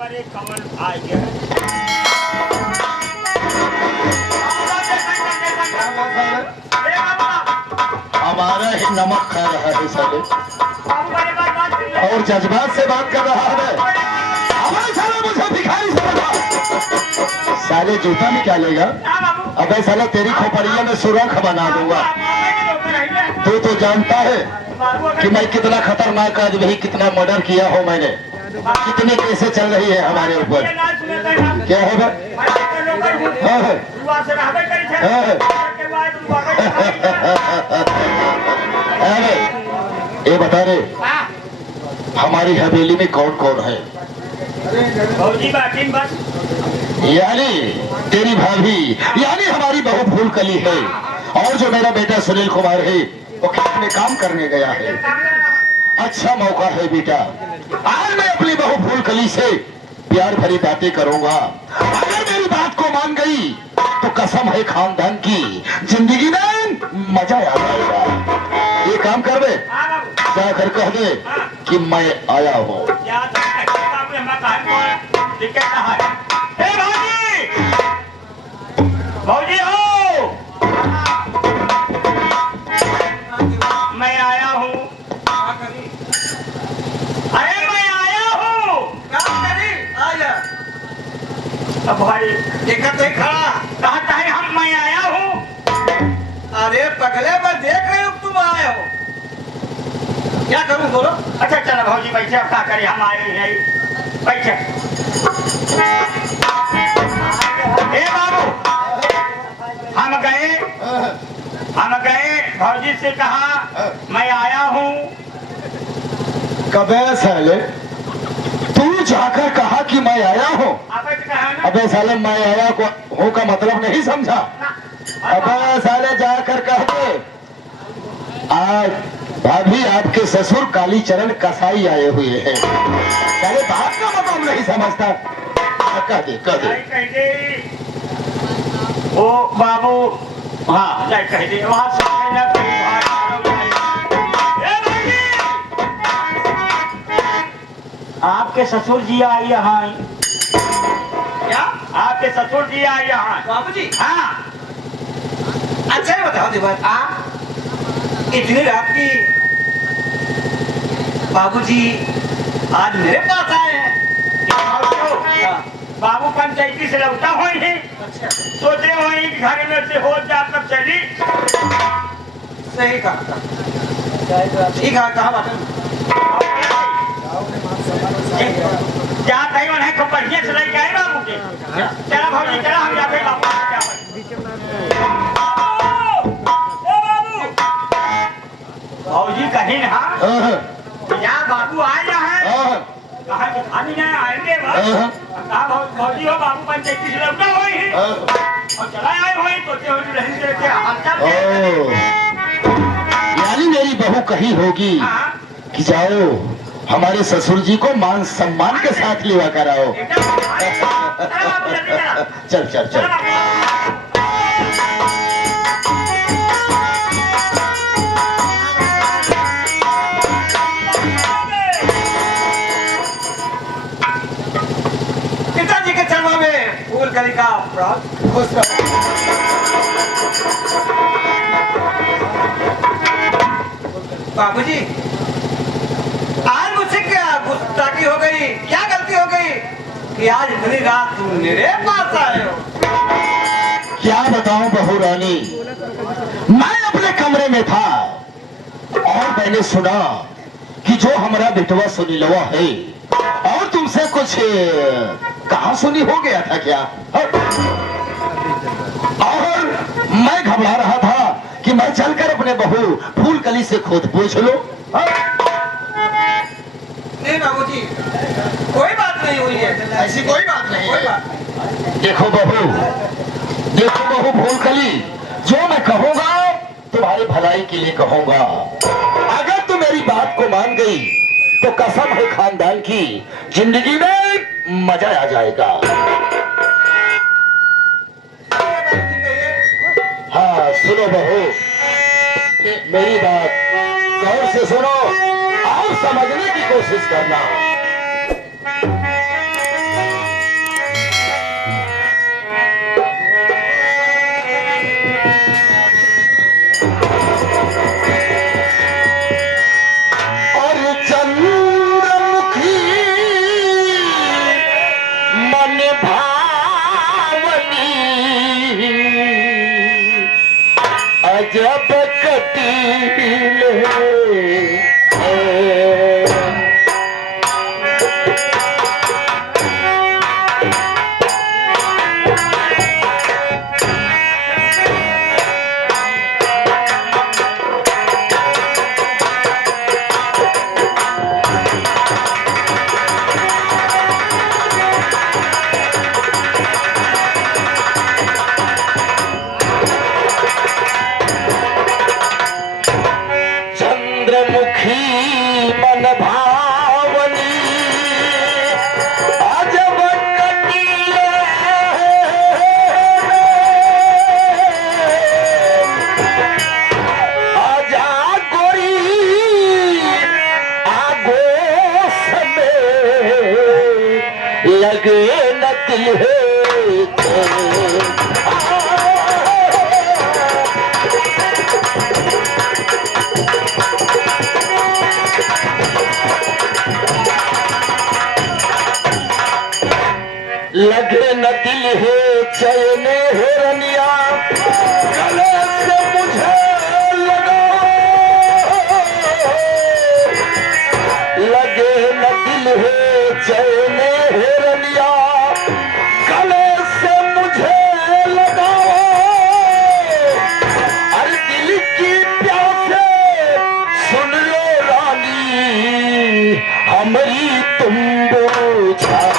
पर एक कमल आ गया। हमारा ही नमक खा रहा है साले और जज्बात से बात कर रहा है। अबे साले मुझे भिखारी समझा। साले जूता निकालेगा। अबे साले तेरी खोपड़िया में सुरख बना दूंगा। तू तो जानता है कि मैं कितना खतरनाक आदमी, कितना मर्डर किया हो मैंने, कितनी केसें चल रही है हमारे ऊपर। क्या है ये बता रहे हमारी हवेली में कौन कौन है? यानी तेरी भाभी, यानी हमारी बहू फूलकली है, और जो मेरा बेटा सुनील कुमार है वो खेत में काम करने गया है। अच्छा मौका है बेटा, आज मैं अपनी बहू फूलकली से प्यार भरी बातें करूंगा। अगर मेरी बात को मान गई तो कसम है खानदान की, जिंदगी में मजा आ जाएगा। ये काम कर दे, जाकर कह दे कि मैं आया हूँ। भौजी हो, मैं आया हूँ। अरे मैं आया हूँ। अब भाई देखा कहता है हम मैं आया हूँ। अरे पगले मैं देख रही हूँ तुम आए हो, क्या करूँ बोलो? अच्छा चलो भौजी बैठे, अब क्या करें, हम आए नहीं बैठे। ए बाबू, हम गए भौजी से कहा मैं आया हूँ। कबे साले तू जाकर कहा कि मैं आया हूँ? अबे साले मैं आया हूँ का मतलब नहीं समझा। अबे साले जाकर कह दे आज भाभी आपके ससुर कालीचरण कसाई आए हुए हैं। साले बात का मतलब नहीं समझता। कह दे ओ बाबू, हाँ जाए कह दे वहाँ से आपके ससुर जी आए यहाँ। क्या आपके ससुर जी आए यहाँ? बाबू जी, हाँ अच्छा है बताओ देवर, इतनी रात की बाबूजी आज मेरे पास आए हैं। बाबू पंचायती से लौटा हुई है। अच्छा, सोच रहे हुए कि घर में से हो जा तब चली। सही कहा, ठीक है, कहा बात क्या कहीं उन्हें खूब बढ़िया से लेके आए बाबू के। चला भौजी चला, हम जाते बाबू। भौजी कहीं ना यहाँ बाबू आए ना है, कहा कि खाली नहीं आएंगे बस। कहा भौजी हो बाबू पंचायती से लौटा हुई है और चला आए हुए तो यानी मेरी बहू कही होगी कि जाओ हमारे ससुर जी को मान सम्मान के साथ लेवा कराओ। चल चल चल। पिताजी के चरणों में फूलकली का खुश बाबूजी, आज मुझसे क्या गुस्ताखी हो गई, क्या गलती हो गई कि आज इतनी रात तुम मेरे पास आए हो? क्या बताऊं बहू रानी, मैं अपने कमरे में था और मैंने सुना कि जो हमारा बेटवा सुनीलवा है और तुमसे कुछ कहा सुनी हो गया था क्या? और मैं घबरा रहा था कि मैं चलकर अपने बहू फूलकली से खुद पूछ लो। नहीं बाबूजी, कोई बात नहीं हुई है, ऐसी कोई बात नहीं, कोई बात नहीं। देखो बहू फूलकली, जो मैं कहूंगा तुम्हारी भलाई के लिए कहूंगा। अगर तुम मेरी बात को मान गई तो कसम है खानदान की, जिंदगी में मजा आ जाएगा। हाँ सुनो बहू, मेरी बात गौर से सुनो और समझने की कोशिश करना। दिल है। चंद्रमुखी मन भावनी अजब कटिले आजा गोरी आगोश में लगे न दिल है लगे न दिल है चैन हिरनिया गले से मुझे लगा लगे न दिल है चैन हिरनिया गले से मुझे लगा अरे दिल की प्यासे सुन लो रानी हमारी तुम बुझाओ।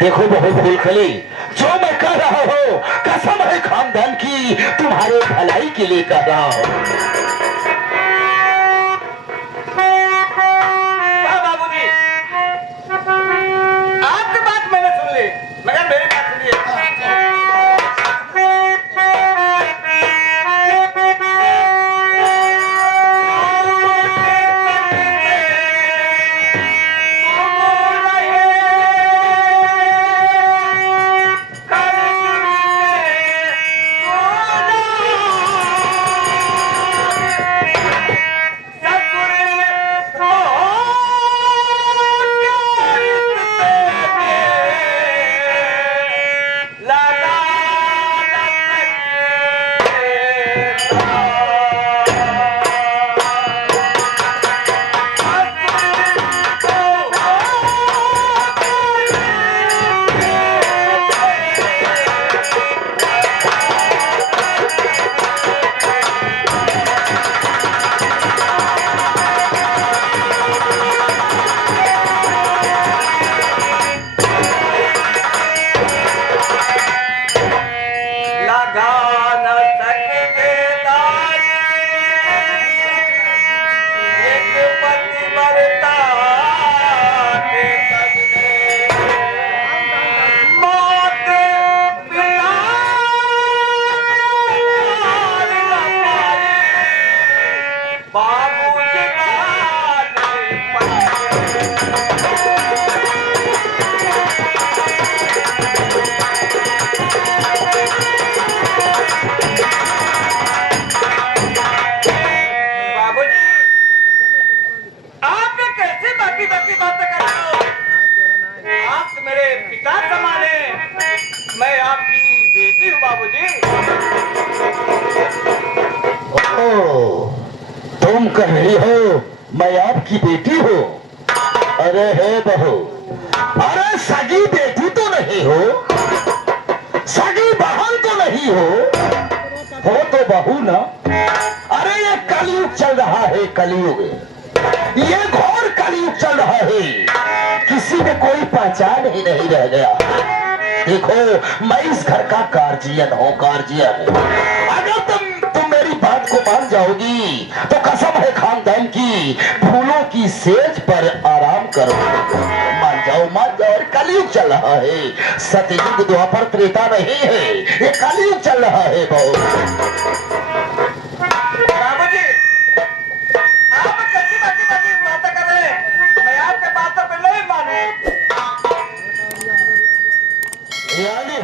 देखो बहु फूल खली, जो मैं कह रहा हूँ कसम है खानदान की तुम्हारे भलाई के लिए कह रहा हूँ। बाबूजी, आपकी बात मैंने सुन ली, मगर मेरी बात सुनिए। मैं आपकी बेटी हूँ बाबूजी। तुम कह रही हो मैं आपकी बेटी हूँ? अरे हे बहू, अरे सगी बेटी तो नहीं हो, सगी बहन तो नहीं हो तो बहू ना। अरे ये कलयुग चल रहा है, कलयुग, ये घोर कलयुग चल रहा है, किसी में कोई पहचान ही नहीं रह गया। देखो मैं इस घर का गार्जियन हूँ, गार्जियन। अगर तुम मेरी बात को मान जाओगी तो कसम है खानदान की, फूलों की सेज पर आराम करो। मान जाओ, मान जाओ। कलयुग चल रहा है, सतयुग द्वापर त्रेता नहीं है, ये कलयुग चल रहा है। बहुत बाबूजी, आप कैसी बातें कर रहे हैं? मैं आपके बातों पे नहीं मानू। यानी